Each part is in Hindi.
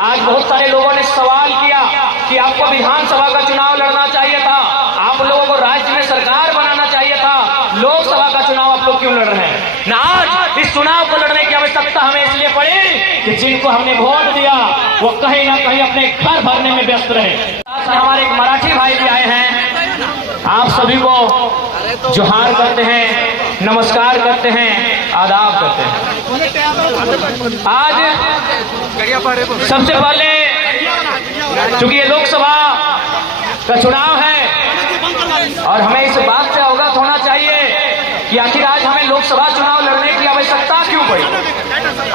आज बहुत सारे लोगों ने सवाल किया कि आपको विधानसभा का चुनाव लड़ना चाहिए था, आप लोगों को राज्य में सरकार बनाना चाहिए था, लोकसभा का चुनाव आप लोग क्यों लड़ रहे हैं? ना आज इस चुनाव को लड़ने की आवश्यकता हमें इसलिए पड़ी कि जिनको हमने वोट दिया वो कहीं ना कहीं अपने घर भरने में व्यस्त रहे। हमारे एक मराठी भाई भी आए हैं, आप सभी को जोहार करते हैं, नमस्कार करते हैं, आदाब करते हैं। आज सबसे पहले चूंकि ये लोकसभा का चुनाव है और हमें इस बात से अवगत होना चाहिए कि आखिर आज हमें लोकसभा चुनाव लड़ने की आवश्यकता क्यों पड़ी।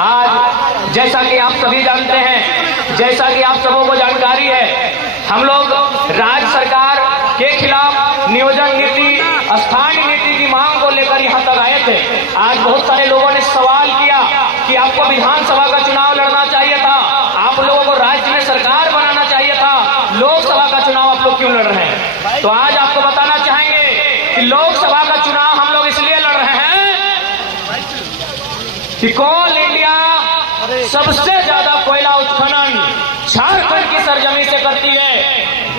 आज जैसा कि आप सभी जानते हैं, जैसा कि आप सबों को जानकारी है, हम लोग राज्य सरकार के खिलाफ नियोजन नीति, स्थानीय नीति की मांग को लेकर यहाँ तक आए थे। आज बहुत सारे लोगों ने सवाल किया कि आपको विधानसभा का चुनाव लड़ना चाहिए था, आप लोगों को राज्य में सरकार बनाना चाहिए था, लोकसभा का चुनाव आप लोग क्यों लड़ रहे हैं? तो आज आपको बताना चाहेंगे कि लोकसभा का चुनाव हम लोग इसलिए लड़ रहे हैं कि कोल इंडिया सबसे ज्यादा कोयला उत्खनन झारखंड की सरजमी से करती है।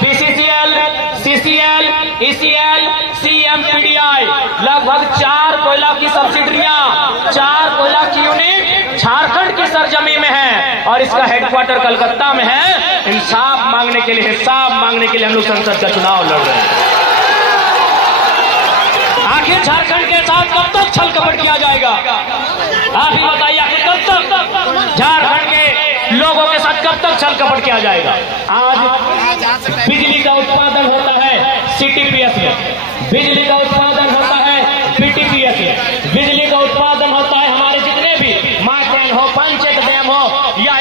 बीसीसीएल, सीसीएल, ईसीएल, सीएमपीडीआई लगभग 4 कोयला की सब्सिडियां, 4 कोयला की यूनिट झारखंड की सरजमी में है और इसका हेडक्वार्टर कलकत्ता में है। इंसाफ मांगने के लिए, हिसाब मांगने के लिए हम लोग संसद का चुनाव लड़ रहे हैं। आखिर झारखंड के साथ कब तक छल कपट किया जाएगा? आप ही बताइए, आखिर कब तक झारखंड के लोगों के साथ कब तक छल कपट किया जाएगा? आज बिजली का उत्पादन होता है सीटीपीएस में, बिजली का उत्पादन होता है पीटीपीएस में, बिजली का उत्पादन होता है हमारे जितने भी मार्केट हो, पंचायत डैम हो, या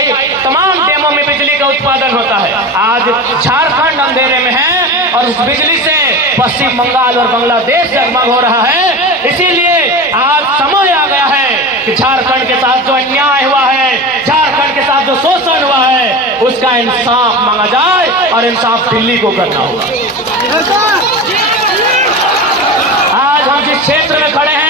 तमाम डैमों में बिजली का उत्पादन होता है। आज झारखंड अंधेरे में है और उस बिजली से पश्चिम बंगाल और बांग्लादेश जगमग हो रहा है। इसीलिए आज समय आ गया है कि झारखंड के साथ जो अन्याय हुआ है, झारखंड के साथ जो शोषण हुआ है, उसका इंसाफ मांगा जाए और इंसाफ दिल्ली को करना होगा। आज हम जिस क्षेत्र में खड़े हैं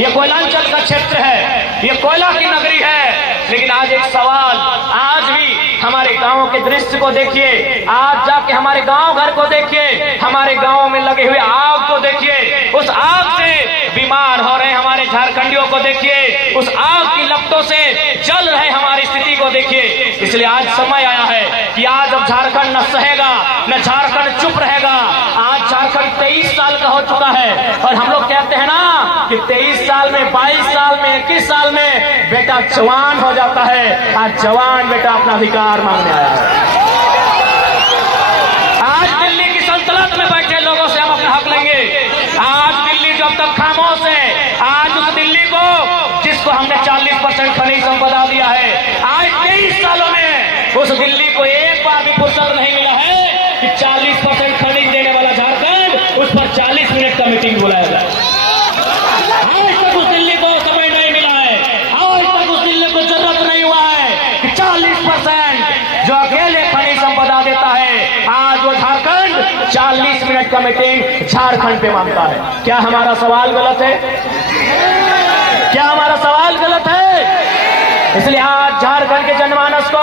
ये कोयलांचल का क्षेत्र है, ये कोयला की नगरी है, लेकिन आज एक सवाल, आज भी हमारे गांवों के दृश्य को देखिए, आज जाके हमारे गांव घर को देखिए, हमारे गांवों में लगे हुए आग को देखिए, उस आग से बीमार हो रहे हमारे झारखंडियों को देखिए, उस आग की लपटों से जल रहे हमारी स्थिति को देखिए। इसलिए आज समय आया है कि आज अब झारखंड न सहेगा, न झारखंड चुप रहेगा। आज झारखंड 23 साल का हो चुका है और हम लोग कहते हैं ना कि 23 साल में, 22 साल में, 21 साल में बेटा जवान हो जाता है। आज जवान बेटा अपना अधिकार मांगने आया है। आज दिल्ली की सल्तनत में बैठे लोगों से हम अपना हक लेंगे। आज दिल्ली जब तक खामोश है, आज उस दिल्ली को जिसको हमने 40% खनिज संपदा दिया है, आज 23 सालों में उस दिल्ली को एक बार भी फुर्सत नहीं मिला है कि 40% खनिज देने वाला झारखंड, उस पर 40 मिनट का मीटिंग बुलाया जाए। आज तक उस दिल्ली को समय नहीं मिला है, आज तक उस दिल्ली को जरूरत नहीं हुआ है कि 40% जो अकेले खनिज संपदा देता है, आज वो झारखंड 40 मिनट का मीटिंग झारखंड पे मांगता है। क्या हमारा सवाल गलत है? क्या हमारा सवाल गलत है? इसलिए आज झारखंड के जनमानस को,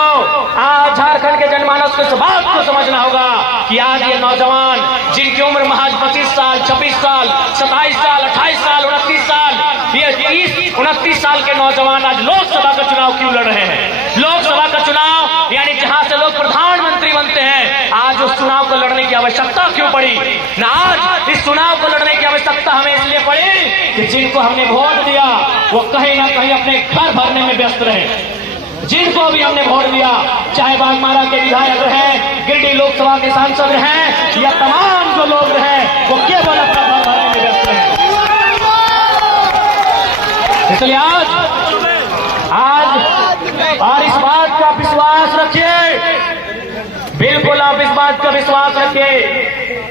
आज झारखंड के जनमानस को इस बात को समझना होगा कि आज ये नौजवान जिनकी उम्र महज 25 साल, 26 साल, 27 साल, 28 साल, 29 साल, ये 30-29 साल के नौजवान आज लोकसभा का चुनाव क्यों लड़ रहे हैं? लोकसभा का चुनाव यानी जहां से लोग प्रधानमंत्री बनते हैं, आज उस चुनाव को लड़ने की आवश्यकता क्यों पड़ी? ना आज इस चुनाव को लड़ने की आवश्यकता हमें इसलिए पड़ी कि जिनको हमने वोट दिया वो कहीं ना कहीं अपने घर भरने में व्यस्त रहे। जिनको भी हमने वोट दिया, चाहे बागमारा के विधायक रहे, गिरिडीह लोकसभा के सांसद रहे, या तमाम जो लोग रहे, वो केवल अपना घर भरने में व्यस्त रहे। इसलिए आज और इस बात का विश्वास रखिए, बिल्कुल आप इस बात का विश्वास रखिए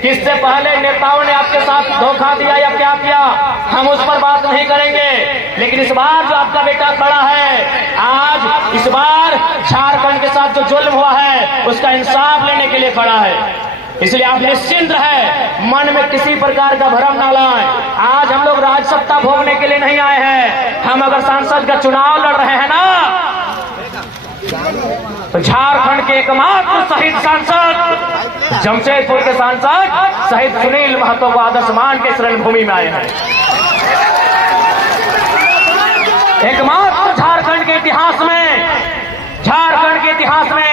कि इससे पहले नेताओं ने आपके साथ धोखा दिया या क्या किया, हम उस पर बात नहीं करेंगे, लेकिन इस बार जो आपका बेटा खड़ा है, आज इस बार झारखंड के साथ जो जुल्म हुआ है उसका इंसाफ लेने के लिए खड़ा है। इसलिए आप निश्चिंत रहे, मन में किसी प्रकार का भ्रम न लाएं। आज हम लोग राजसत्ता भोगने के लिए नहीं आए हैं, हम अगर सांसद का चुनाव लड़ रहे हैं ना, तो झारखंड के एकमात्र शहीद सांसद, जमशेदपुर के सांसद शहीद सुनील महतो को आदर्श मान के शरण भूमि में आए हैं। एकमात्र झारखंड के इतिहास में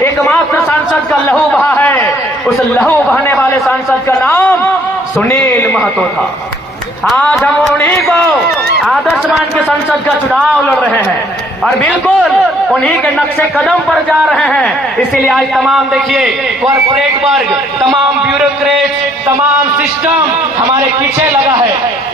एकमात्र सांसद का लहू बहा है। उस लहू बहने वाले सांसद का नाम सुनील महतो था। आज हम उन्हीं को आदर्श मान के संसद का चुनाव लड़ रहे हैं और बिल्कुल उन्हीं के नक्शे कदम पर जा रहे हैं। इसीलिए आज तमाम देखिए कॉर्पोरेट वर्ग, तमाम ब्यूरोक्रेट्स, तमाम सिस्टम हमारे पीछे लगा है।